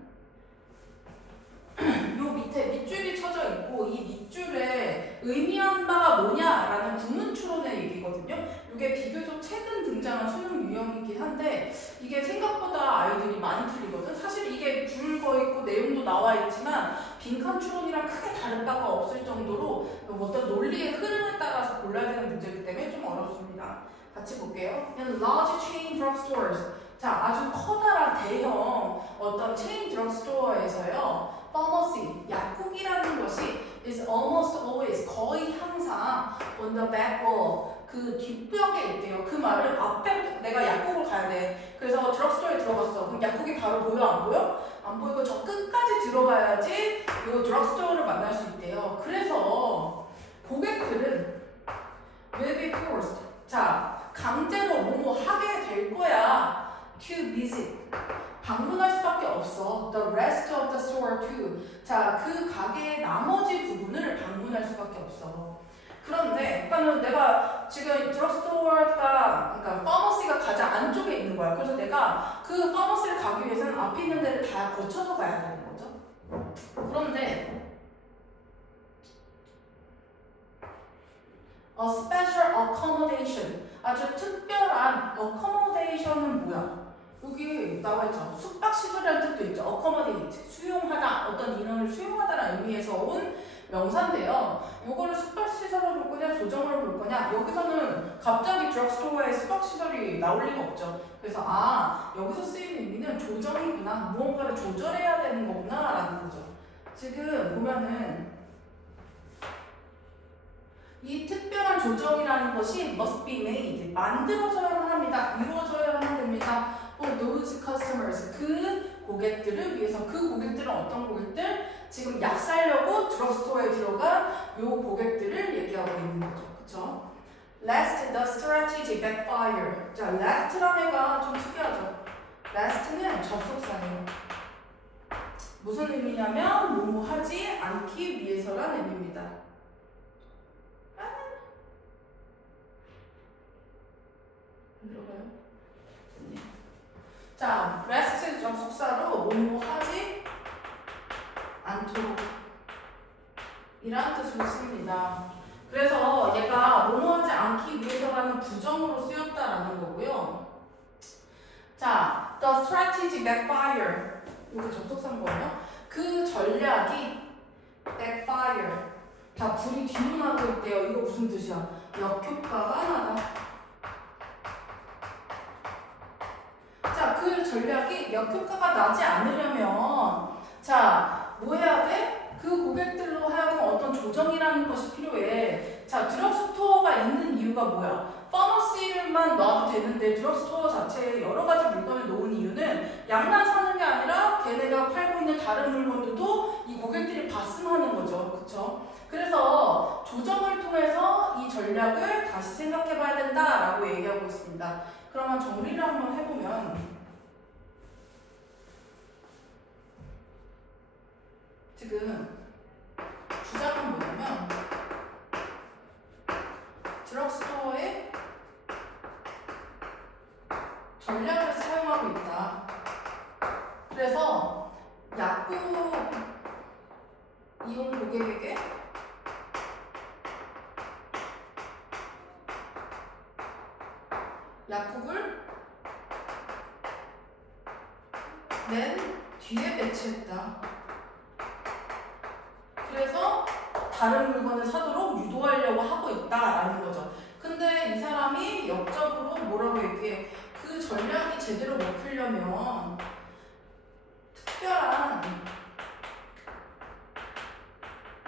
요 밑에 밑줄이 쳐져 있고, 이 밑줄에 의미하는 바가 뭐냐라는 구문 추론의 얘기거든요. 이게 비교적 최근 등장한 수능 유형이긴 한데, 이게 생각보다 아이들이 많이 틀리거든. 사실 이게 줄 거 있고 내용도 나와 있지만 빈칸 추론이랑 크게 다른 바가 없을 정도로 어떤 논리의 흐름에 따라서 골라야 되는 문제이기 때문에 좀 어렵습니다. 같이 볼게요. large chain drugstores. 자, 아주 커다란 대형 어떤 체인 드럭스토어에서요, pharmacy, 약국이라는 것이 is almost always, 거의 항상 on the back wall, 그 뒷벽에 있대요. 그 말은 앞에 내가 약국을 가야 돼. 그래서 드럭스토어에 들어갔어. 그럼 약국이 바로 보여? 안 보여? 안 보이고 저 끝까지 들어가야지 이 드럭스토어를 만날 수 있대요. 그래서 고객들은 will be forced. 자, 강제로 뭐뭐 하게 될 거야. to visit. 방문할 수밖에 없어. The rest of the store too. 자, 그 가게의 나머지 부분을 방문할 수밖에 없어. 그런데 그러니까는 내가 지금 드럭스토어가, 그러니까 파머시가 가장 안쪽에 있는 거야. 그래서 내가 그 파머시를 가기 위해서는 앞에 있는 데를 다 거쳐서 가야 되는 거죠. 그런데 a special accommodation, 아주 특별한 accommodation은 뭐야? 여기 나와 있죠. 숙박시설이라는 뜻도 있죠. accommodate, 수용하다, 어떤 인원을 수용하다라는 의미에서 온 명사인데요. 이거를 숙박시설로 볼 거냐, 조정을 볼 거냐, 여기서는 갑자기 드럭스토어에 숙박시설이 나올 리가 없죠. 그래서 여기서 쓰이는 의미는 조정이구나, 무언가를 조절해야 되는 거구나 라는 거죠. 지금 보면은 이 특별한 조정이라는 것이 must be made, 만들어져야만 합니다. 이루어져야만 됩니다. for those customers, 그 고객들을 위해서. 그 고객들은 어떤 고객들? 지금 약 사려고 드럭스토어에 들어간 요 고객들을 얘기하고 있는 거죠. 그쵸? Last, the strategy backfire. 자, last라는 애가 좀 특이하죠. last는 접속사예요. 무슨 의미냐면 뭐뭐 하지 않기 위해서란 의미입니다. 들어가요? 네. 자, last 접속사로 뭐뭐 하지 않도록 이란 뜻으로 씁니다. 그래서 얘가 뭐뭐 하지 않기 위해서라는 부정으로 쓰였다라는 거고요. 자, the strategy backfire. 이거 접속사인 거예요. 그 전략이 backfire. 다 불이 뒤로 나고 있대요. 이거 무슨 뜻이야? 역효과가 나다. 자, 그 전략이 역효과가 나지 않으려면 자, 뭐 해야 돼? 그 고객들로 하여금 어떤 조정이라는 것이 필요해. 자, 드럭스토어가 있는 이유가 뭐야? 파머시를만 놔도 되는데 드럭스토어 자체에 여러 가지 물건을 놓은 이유는 약만 사는 게 아니라 걔네가 팔고 있는 다른 물건들도 이 고객들이 봤으면 하는 거죠. 그쵸? 그래서 조정을 통해서 이 전략을 다시 생각해 봐야 된다라고 얘기하고 있습니다. 그러면 정리를 한번 해보면 지금 주작은 뭐냐면 드럭스토어에 전략을 사용하고 있다. 그래서 약국 이용 고객에게 약국을 맨 뒤에 배치했다. 그래서 다른 물건을 사도록 유도하려고 하고 있다라는 거죠. 근데 이 사람이 역적으로 뭐라고 얘기해? 그 전략이 제대로 먹히려면 특별한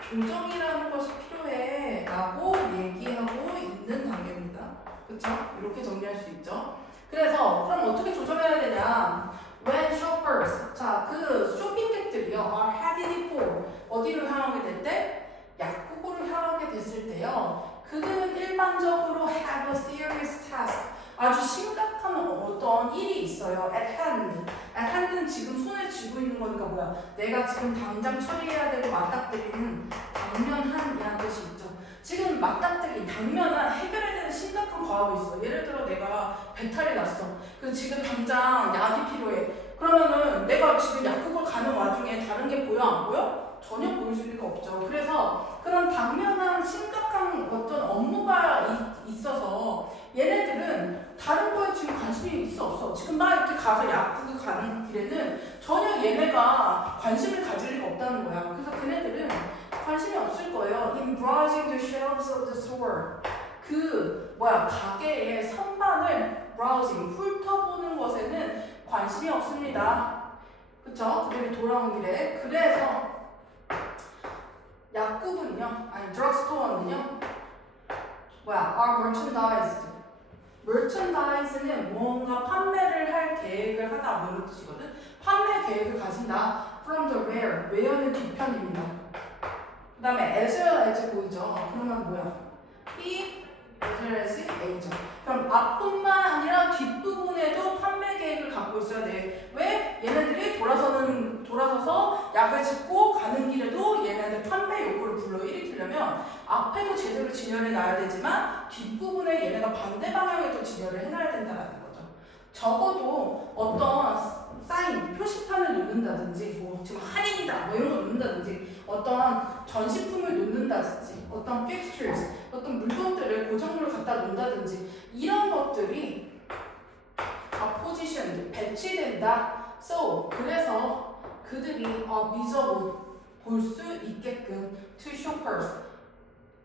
조정이라는 것이 필요해 라고 얘기하고 있는 단계입니다. 그쵸? 이렇게 정리할 수 있죠. 그래서 그럼 어떻게 조정해야 되냐? When shoppers, 자, 그 쇼핑객들이요, are headed for, 어디로 향하게 될 때? 약국으로 향하게 됐을 때요, 그들은 일반적으로 have a serious task, 아주 심각한 어떤 일이 있어요. At hand. At hand는 지금 손에 쥐고 있는 거니까 뭐야? 내가 지금 당장 처리해야 되고 맞닥뜨리는 당면한이라는 뜻이 있죠. 지금 맞닥뜨린 당면은 해결해야 되는 심각한 과업이 있어. 예를 들어 내가 배탈이 났어. 그래서 지금 당장 약이 필요해. 그러면은 내가 지금 약국을 가는 와중에 다른 게 보여 안 보여? 전혀 보일 수 리가 없죠. 그래서 그런 당면한 심각한 어떤 업무가 있어서 얘네들은 다른 거에 지금 관심이 있어 없어. 지금 막 이렇게 가서 약국을 가는 길에는 전혀 얘네가 관심을 가질 리가 없다는 거야. 그래서 걔네들은 관심이 없을 거예요. In browsing the shelves of the store. 그 가게의 선반을 browsing 훑어보는 것에는 관심이 없습니다. 그쵸? 그들이 돌아온 길에. 그래서 약국은요, 아니 드럭스토어는요, are merchandised. merchandise는 뭔가 판매를 할 계획을 하다 뭐 이런 뜻이거든. 판매 계획을 가진다. From the where는 뒤편입니다. 그 다음에 as well as 보이죠. 그러면 뭐야? B as well as A죠. 그럼 앞뿐만 아니라 뒷부분에도 판매 계획을 갖고 있어야 돼. 왜? 얘네들이 돌아서서 약을 짓고 가는 길에도 얘네들 판매 요구를 불러. 일이 틀려면 앞에도 제대로 진열해 놔야 되지만 뒷부분에 얘네가 반대 방향에도 진열을 해놔야 된다는 거죠. 적어도 어떤 사인, 표시판을 놓는다든지 뭐 지금 할인이다 뭐 이런 거 놓는다든지 어떤 전시품을 놓는다든지 어떤 fixtures, 어떤 물건들을 고정물을 갖다 놓는다든지 이런 것들이 position, 배치된다. So, 그래서 그들이 visible, 볼 수 있게끔 to shoppers,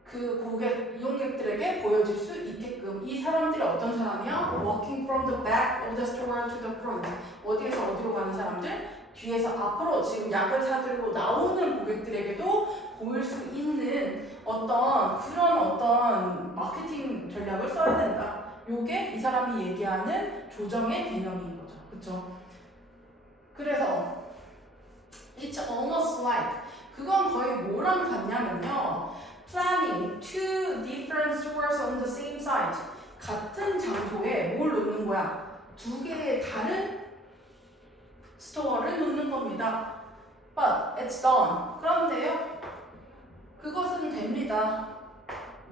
그 고객, 이용객들에게 보여질 수 있게끔. 이 사람들이 어떤 사람이야? Walking from the back of the store to the front. 어디에서 어디로 가는 사람들? 뒤에서 앞으로 지금 약을 사들고 나오는 고객들에게도 보일 수 있는 그런 어떤 마케팅 전략을 써야 된다. 요게 이 사람이 얘기하는 조정의 개념인 거죠. 그쵸? 그래서 it's almost like 그건 거의 뭐랑 같냐면요. planning two different stores on the same site. 같은 장소에 뭘 놓는 거야? 두 개의 다른 스토어를 놓는 겁니다. But it's done. 그런데요. 그것은 됩니다.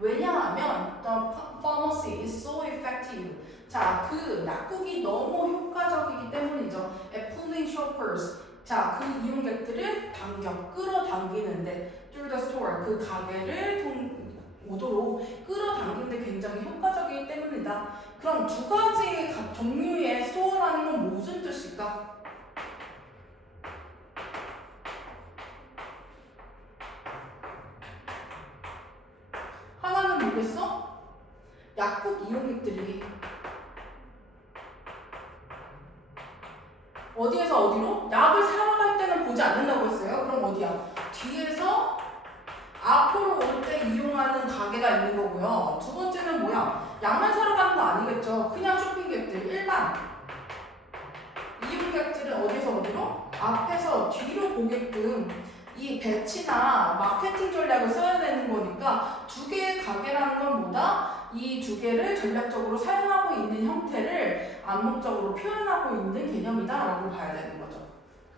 왜냐하면 the pharmacy is so effective. 자, 그 약국이 너무 효과적이기 때문이죠. At pulling shoppers. 자, 그 이용객들을 끌어당기는데 through the store. 그 가게를 오도록 끌어당기는데 굉장히 효과적이기 때문이다. 그럼 두 가지 종류의 스토어라는 건 무슨 뜻일까? 하나는 뭐겠어? 약국 이용객들이 어디에서 어디로? 약을 사러 갈 때는 보지 않는다고 했어요. 그럼 어디야? 뒤에서 앞으로 올 때 이용하는 가게가 있는 거고요. 두 번째는 뭐야? 약만 사러 가는 거 아니겠죠. 그냥 쇼핑객들, 일반 이용객들은 어디서 어디로? 앞에서 뒤로 보게끔 이 배치나 마케팅 전략을 써야 되는 거니까 두 개의 가게라는 건 뭐다? 이 두 개를 전략적으로 사용하고 있는 형태를 암묵적으로 표현하고 있는 개념이다 라고 봐야 되는 거죠.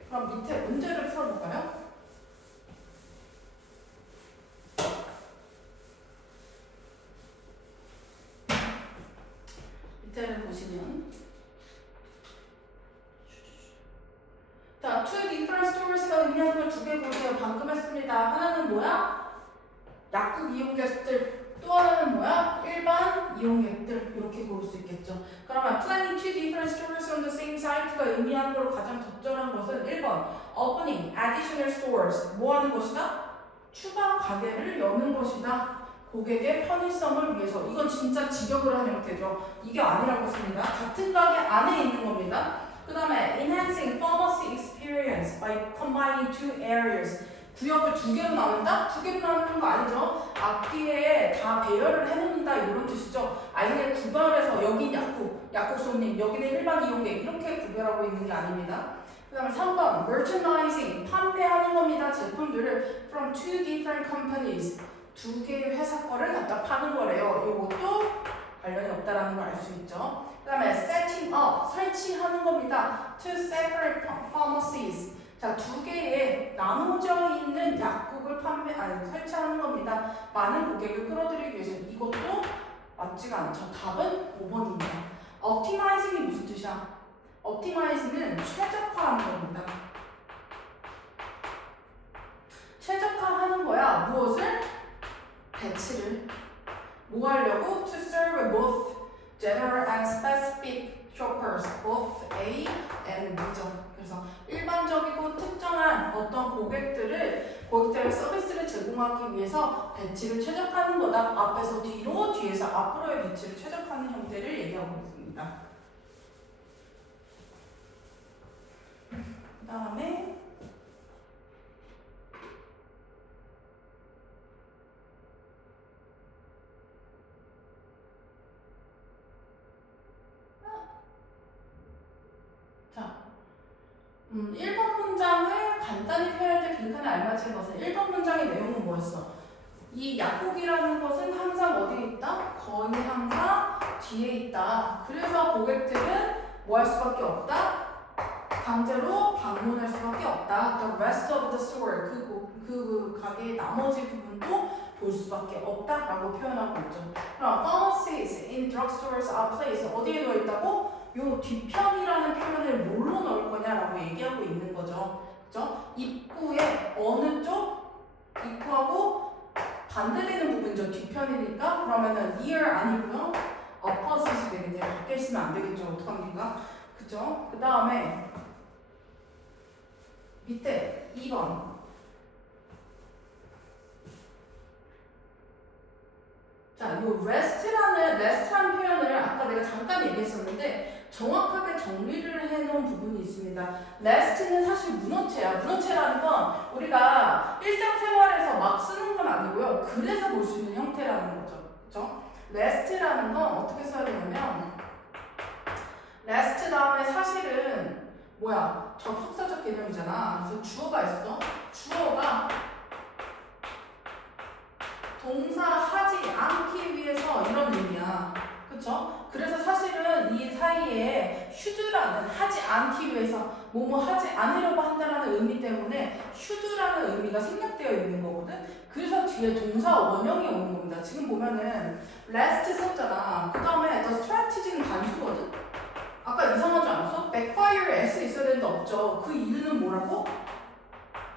그럼 밑에 문제를 풀어볼까요? 밑에를 보시면 자, two different stores가 의미하는 걸 두 개 보세요. 방금 했습니다. 하나는 뭐야? 약국 이용객들. 또 하나는 뭐야? 일반 이용객들. 이렇게 볼 수 있겠죠. 그러면 planning two different stores on the same site가 의미하는 걸로 가장 적절한 것은 1번 opening additional stores. 뭐 하는 것이다? 추가 가게를 여는 것이다. 고객의 편의성을 위해서. 이건 진짜 직역을 하는 형태죠. 이게 아니라고 했습니다. 같은 가게 안에 있는 겁니다. 그 다음에 enhancing pharmacy experience by combining two areas. 구역을 두 개로 나눈다? 두 개로 나누는 거 아니죠. 앞뒤에 다 배열을 해놓는다 이런 뜻이죠. 아예 구별해서 여기 약국 손님, 여기는 일반 이용객 이렇게 구별하고 있는 게 아닙니다. 그 다음에 3번 merchandising, 판매하는 겁니다. 제품들을 from two different companies. 두 개의 회사 거를 갖다 파는 거래요. 이것도 관련이 없다라는 걸 알 수 있죠. 그 다음에 setting up, 설치하는 겁니다. Two separate pharmacies. 자, 두 개의 나눠져 있는 약국을 설치하는 겁니다. 많은 고객을 끌어들이기 위해서. 이것도 맞지가 않죠. 답은 5번입니다. optimizing이 무슨 뜻이야? optimizing은 최적화하는 겁니다. 최적화하는 거야. 무엇을? 배치를. 뭐 하려고? To serve both general and specific shoppers, both A and B죠. 그래서 일반적이고 특정한 어떤 고객들의 서비스를 제공하기 위해서 배치를 최적화하는 거다. 앞에서 뒤로, 뒤에서 앞으로의 배치를 최적화하는 형태를 얘기하고 있습니다. 그 다음에 자 1번 문장을 간단히 표현할 때 빈칸에 알맞은 것은 1번 문장의 내용은 뭐였어? 이 약국이라는 것은 항상 어디에 있다? 거의 항상 뒤에 있다. 그래서 고객들은 뭐 할 수밖에 없다? 강제로 방문할 수밖에 없다. The rest of the store, 그 가게의 나머지 부분도 볼 수밖에 없다라고 표현하고 있죠. 그럼 pharmacies in drugstores are placed. 어디에 놓여 있다고? 요 뒤편이라는 표현을 뭘로 넣을 거냐라고 얘기하고 있는 거죠. 그죠? 입구에 어느 쪽? 입구하고 반대되는 부분이죠. 뒤편이니까. 그러면은 near 아니고요. opposite이 되겠네요. 밖에 있으면 안 되겠죠. 어떡합니까? 그죠? 그 다음에 밑에 2번. 자, 요 rest라는 표현을 아까 내가 잠깐 얘기했었는데 정확하게 정리를 해놓은 부분이 있습니다. last는 사실 문어체야. 문어체라는 건 우리가 일상생활에서 막 쓰는 건 아니고요. 그래서 볼 수 있는 형태라는 거죠. 그렇죠? last라는 건 어떻게 써야 되냐면 last 다음에 사실은 뭐야? 접속사적 개념이잖아. 그래서 주어가 있어. 주어가 동사 하지 않기 위해서 이런 의미야. 그쵸? 그래서 사실은 이 사이에 should라는 하지 않기 위해서 뭐뭐 하지 않으려고 한다는 의미 때문에 should라는 의미가 생략되어 있는 거거든. 그래서 뒤에 동사 원형이 오는 겁니다. 지금 보면은 last 썼잖아. 그 다음에 the strategy는 단수거든. 아까 이상하지 않았어? backfire에 s 있어야 되는데 없죠. 그 이유는 뭐라고?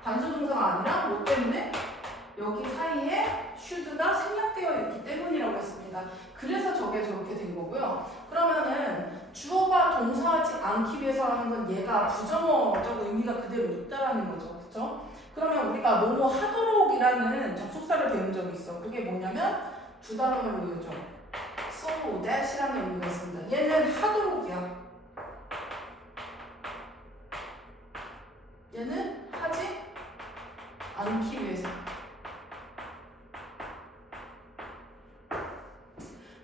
단수 동사가 아니라 뭐 때문에? 여기 사이에 should가 생략되어 있기 때문이라고 했습니다. 그래서 저게 저렇게 된 거고요. 그러면은 주어가 동사하지 않기 위해서라는 건 얘가 부정어적 의미가 그대로 있다라는 거죠. 그렇죠? 그러면 우리가 뭐뭐 하도록이라는 접속사를 배운 적이 있어. 그게 뭐냐면 두 단어를 외우죠. so that이라는 의미가 있습니다. 얘는 하도록이야. 얘는 하지 않기 위해서.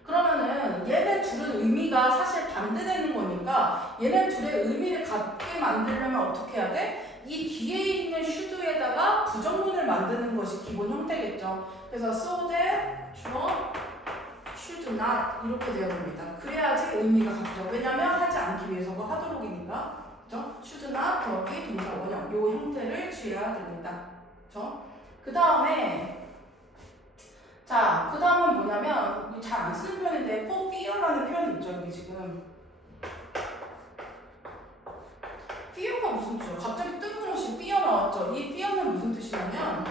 그러면은 얘네 둘의 의미가 사실 반대되는 거니까 얘네 둘의 의미를 같게 만들려면 어떻게 해야 돼? 이 뒤에 있는 should에다가 부정문을 만드는 것이 기본 형태겠죠. 그래서 so that 주어 should not 이렇게 되어야 됩니다. 그래야지 의미가 같죠. 왜냐면 하지 않기 위해서가 하도록이니까. 그죠? should not 더하기 동사 원형 요 형태를 취해야 됩니다. 그죠? 그 다음에 자, 그 다음은 뭐냐면 잘 안 쓰는 표현인데 for fear라는 표현이 있죠. 여기 지금 fear가 무슨 뜻이에요? 갑자기 뜬금없이 fear 나왔죠. 이 fear는 무슨 뜻이냐면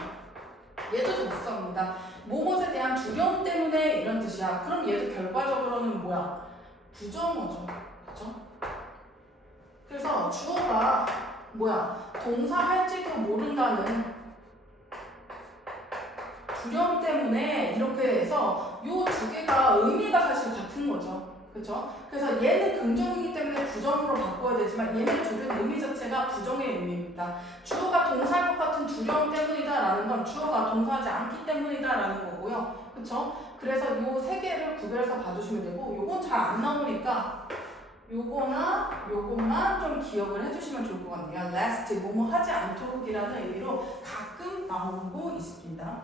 얘도 접속사입니다. 뭐뭇에 대한 두려움 때문에 이런 뜻이야. 그럼 얘도 결과적으로는 뭐야? 부정어죠. 그렇죠? 그래서 주어가 뭐야? 동사 할지도 모른다는 두려움 때문에 이렇게 해서 요 두 개가 의미가 사실 같은 거죠. 그렇죠? 그래서 얘는 긍정이기 때문에 부정으로 바꿔야 되지만 얘는 둘은 의미 자체가 부정의 의미입니다. 주어가 동사할 것 같은 두려움 때문이다라는 건 주어가 동사하지 않기 때문이다라는 거고요. 그렇죠? 그래서 요 세 개를 구별해서 봐주시면 되고 요건 잘 안 나오니까 요거나 요것만 좀 기억을 해주시면 좋을 것 같네요. last 뭐뭐 하지 않도록이라는 의미로 가끔 나오고 있습니다.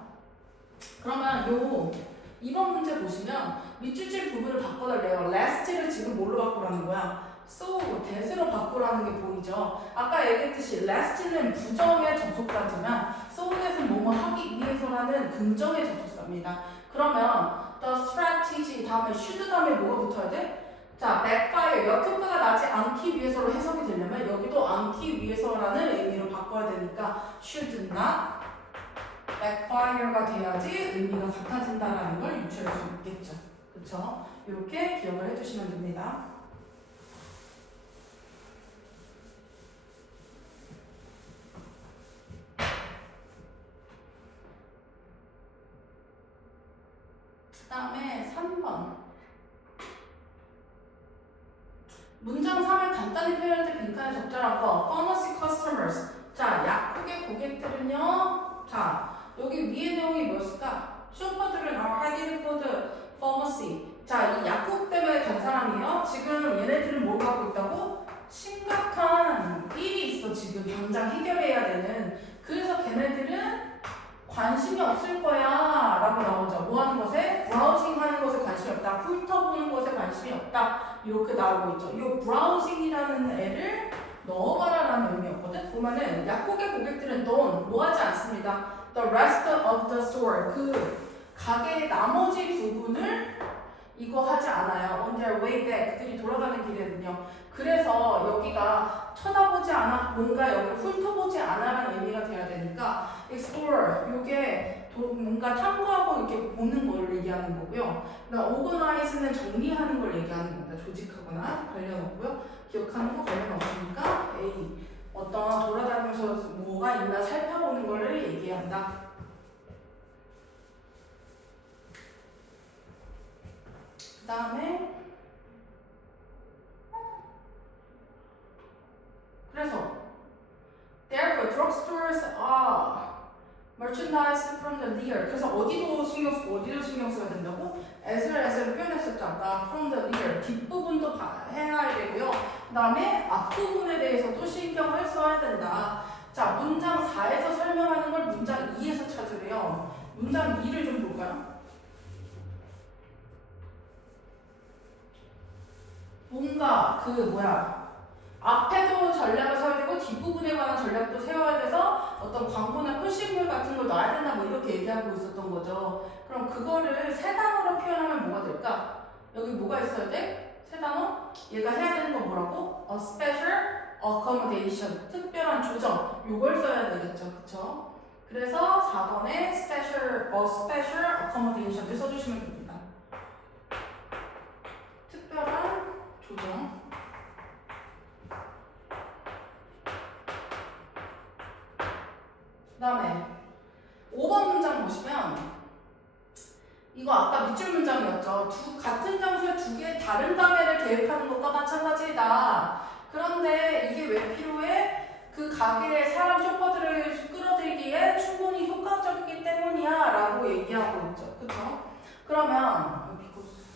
그러면 이번 문제 보시면 밑줄질 부분을 바꿔달래요. last를 지금 뭘로 바꾸라는 거야? so, that으로 바꾸라는 게 보이죠? 아까 얘기했듯이 last는 부정의 접속사지만 so, that은 뭐뭐 하기 위해서라는 긍정의 접속사입니다. 그러면 the strategy 다음에 should 다음에 뭐가 붙어야 돼? 자, backfire, 역효과가 나지 않기 위해서로 해석이 되려면 여기도 않기 위해서라는 의미로 바꿔야 되니까 should not backfire가 돼야지 의미가 같아진다라는 걸 유추할 수 있겠죠. 그렇죠? 이렇게 기억을 해주시면 됩니다. 그 다음에 3번. 문장 3을 간단히 표현할 때 빈칸에 적절한 거. pharmacy customers. 자, 약국의 고객들은요. 자, 여기 위의 내용이 뭐였을까? 슈퍼들은 are heading for the pharmacy. 자, 이 약국 때문에 간 사람이요. 지금 얘네들은 뭘 갖고 있다고? 심각한 일이 있어. 지금 당장 해결해야 되는. 그래서 걔네들은 관심이 없을 거야 라고 나오죠. 뭐 하는 것에? 브라우징 하는 것에 관심이 없다. 훑어보는 것에 관심이 없다. 이렇게 나오고 있죠. 이 브라우징이라는 애를 넣어봐라 라는 의미였거든. 보면은 약국의 고객들은 뭐 하지 않습니다. The rest of the store. 그 가게의 나머지 부분을 이거 하지 않아요. On their way back. 그들이 돌아가는 길에는요. 그래서 여기가 쳐다보지 않아, 뭔가 여기 훑어보지 않아라는 의미가 돼야 되니까 explore, 요게 뭔가 탐구하고 이렇게 보는 걸 얘기하는 거고요. 그다음 organize는 정리하는 걸 얘기하는 겁니다. 조직하거나 관련 없고요. 기억하는 거 관련 없으니까 A. 어떤 돌아다니면서 뭐가 있나 살펴보는 거를 얘기한다. 그 다음에 신경 쓰고 어디를 신경 써야 된다고? as를 표현했었죠. 아까 from the rear 뒷부분도 해야 되고요. 그 다음에 앞부분에 대해서도 신경을 써야 된다. 자, 문장 4에서 설명하는 걸 문장 2에서 찾으래요. 문장 2를 좀 볼까요? 뭔가 앞에도 전략을 세워야 되고 뒷부분에 관한 전략도 세워야 돼서 어떤 광고나 표시물 같은 걸 넣어야 된다 뭐 이렇게 얘기하고 있었던 거죠. 그럼 그거를 세 단어로 표현하면 뭐가 될까? 여기 뭐가 있어야 돼? 세 단어? 얘가 해야 되는 건 뭐라고? A special accommodation, 특별한 조정. 요걸 써야 되겠죠. 그쵸? 그래서 4번에 a special accommodation을 써주시면 됩니다. 특별한 조정. 그 다음에 5번 문장 보시면 이거 아까 밑줄 문장이었죠. 같은 장소에 두 개의 다른 가게를 계획하는 것과 마찬가지다. 그런데 이게 왜 필요해? 그 가게에 사람 쇼퍼들을 끌어들이기에 충분히 효과적이기 때문이야 라고 얘기하고 있죠. 그쵸? 그러면 because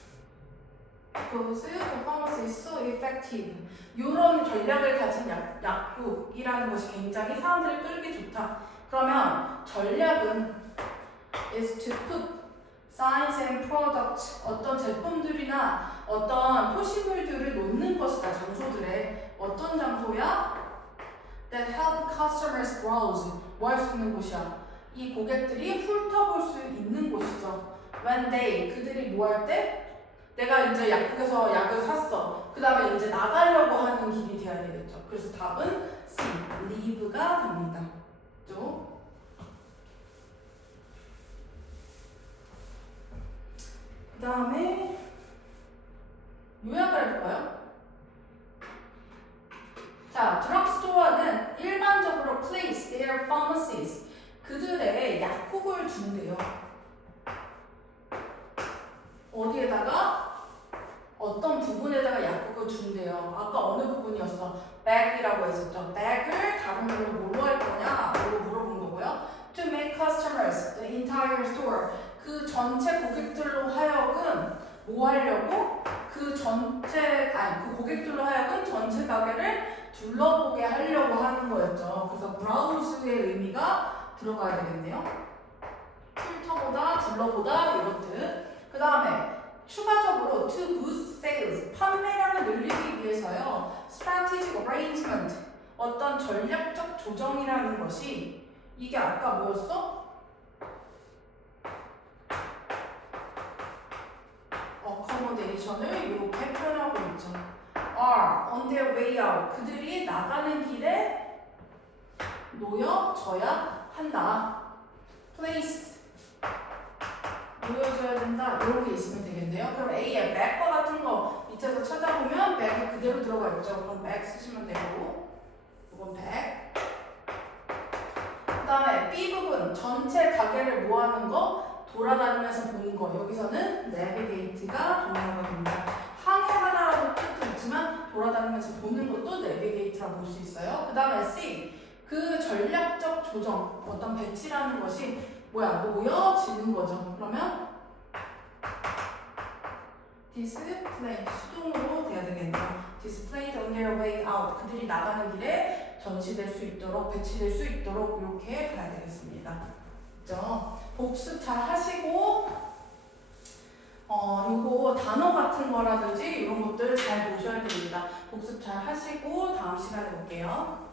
performance is so effective 이런 전략을 가진 약국이라는 것이 굉장히 사람들을 끌기 좋다. 그러면 전략은 is to put signs and products 어떤 제품들이나 어떤 표시물들을 놓는 것이다. 장소들에 어떤 장소야? That help customers browse 뭐 할 수 있는 곳이야? 이 고객들이 훑어볼 수 있는 곳이죠. When they 그들이 뭐 할 때? 내가 이제 약국에서 약을 샀어. 그 다음에 이제 나가려고 하는 길이 돼야 되겠죠. 그래서 답은 C, leave가 됩니다. 그죠? 그 다음에 요약을 해볼까요? 자, 드럭스토어는 일반적으로 place their pharmacies 그들의 약국을 둔대요. 어디에다가? 어떤 부분에다가 약국을 준대요. 아까 어느 부분이었어? bag이라고 했었죠. bag을 다른 말로 뭘로 할 거냐? 라고 물어본 거고요. To make customers, the entire store. 그 전체 고객들로 하여금 뭐 하려고? 그 고객들로 하여금 전체 가게를 둘러보게 하려고 하는 거였죠. 그래서 browse의 의미가 들어가야 되겠네요. 훑어보다, 둘러보다 이런 뜻. 그 다음에 추가적으로 to boost sales, 판매량을 늘리기 위해서요. strategic arrangement, 어떤 전략적 조정이라는 것이 이게 아까 뭐였어? accommodation을 이렇게 표현하고 있죠. are on their way out, 그들이 나가는 길에 놓여져야 한다. place 보여줘야 된다. 이런 게 있으면 되겠네요. 그럼 A에 bag과 같은 거 밑에서 찾아보면 bag이 그대로 들어가 있죠. 그럼 bag 쓰시면 되고 이건 bag. 그 다음에 B 부분 전체 가게를 모아는 거 돌아다니면서 보는 거. 여기서는 navigate가 동사가 됩니다. 항해하다라고 뜻도 있지만 돌아다니면서 보는 것도 navigate라고 볼 수 있어요. 그 다음에 C 그 전략적 조정 어떤 배치라는 것이 뭐야? 모여지는 거죠. 그러면 display 수동으로 돼야 되겠네요. displayed on their way out 그들이 나가는 길에 전시될 수 있도록 배치될 수 있도록 이렇게 가야 되겠습니다. 그죠? 복습 잘 하시고 요거 단어 같은 거라든지 이런 것들 잘 보셔야 됩니다. 복습 잘 하시고 다음 시간에 볼게요.